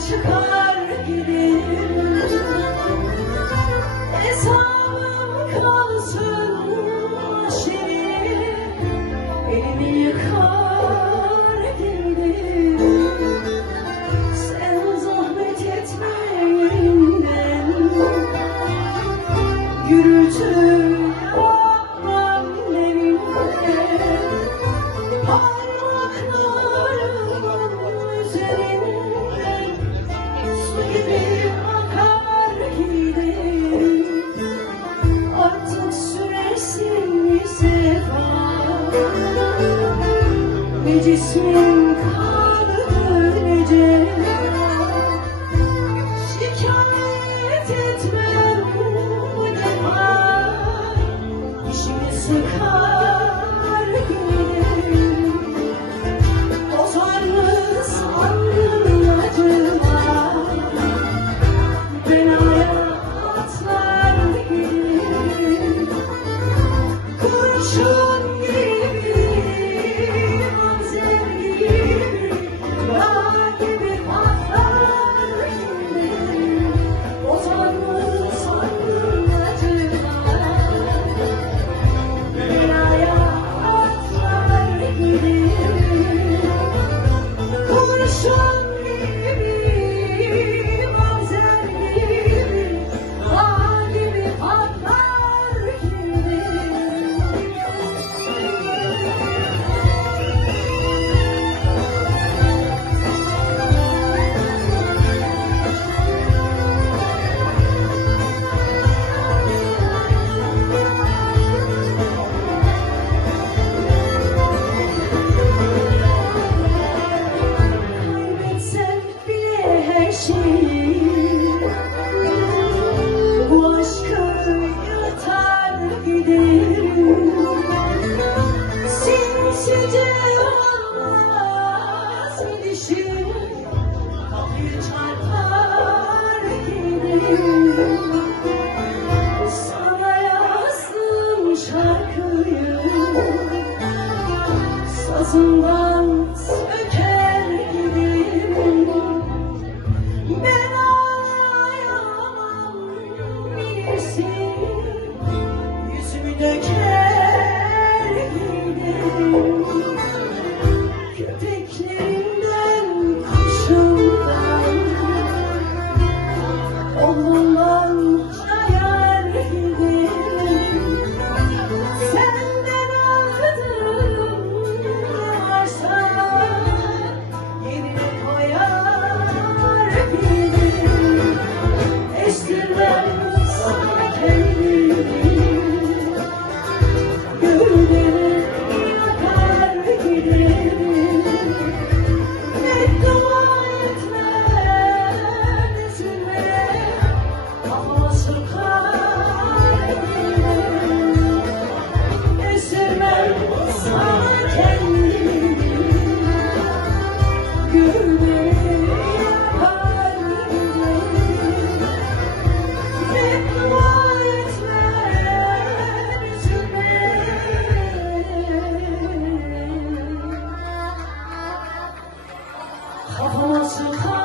çıkar giderim. Hesabım kalsın şirin, elimi yıkar giderim. Sen zahmet etme yerimden, gürültü yapmam evimde. Parmaklarımın üzerinden su gibi akar giderim. Artık süresin sefa, ne cismin kaldı ne cevap. Şikayet etmem bu defa, işimi sıkar giderim. Bozarlı sandın acıma, belaya atlar giderim. Kurşun gibi, mamzer gibi, yağ gibi patlar giderim. Bozarlı sandın acıma, belaya atlar giderim. Kurşun gibi, mamzer gibi, yağ gibi patlar giderim. Kaybetsem bile her şeyi, bu aşkı yutar giderim. Sinsice olmaz gidişim, kapıyı çarpar giderim. Sana yazdım şarkıyı, sazından söker giderim. Ben ağlayamam bilirsin, yüzümü döker giderim. Köpeklerinden, kuşumdan, oğlumdan cayar giderim. Senden aldığım ne varsa yerine koyar giderim. Estirmem sana kendimi, gövdemi yakar giderim. Beddua etmem üzülme, kafama sıkar giderim. Esirmem sana kendimi, gövdemi yakar giderim. Beddua etmem üzülme, kafama sıkar.